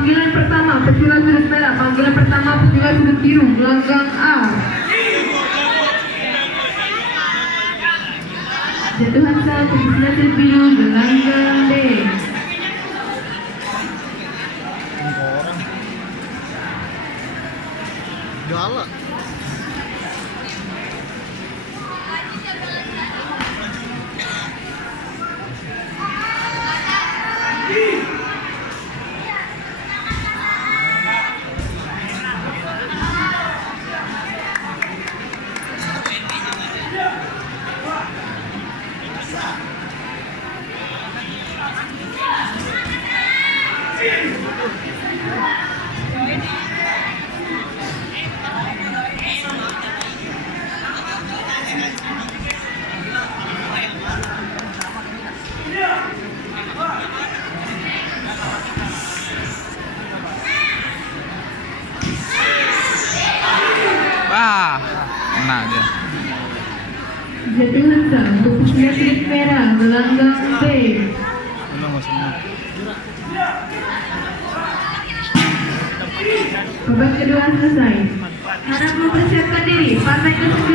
Panggilan pertama peculat sudut merah, panggilan pertama peculat sudut biru, gelanggang A. Jatuhan satu peculat sudut biru, gelanggang B. Galak. Wah, enak dia. Jatuhan satu peculat sudut merah, gelanggang B. Babak kedua selesai. Harap mempersiapkan diri. Partai ke-9.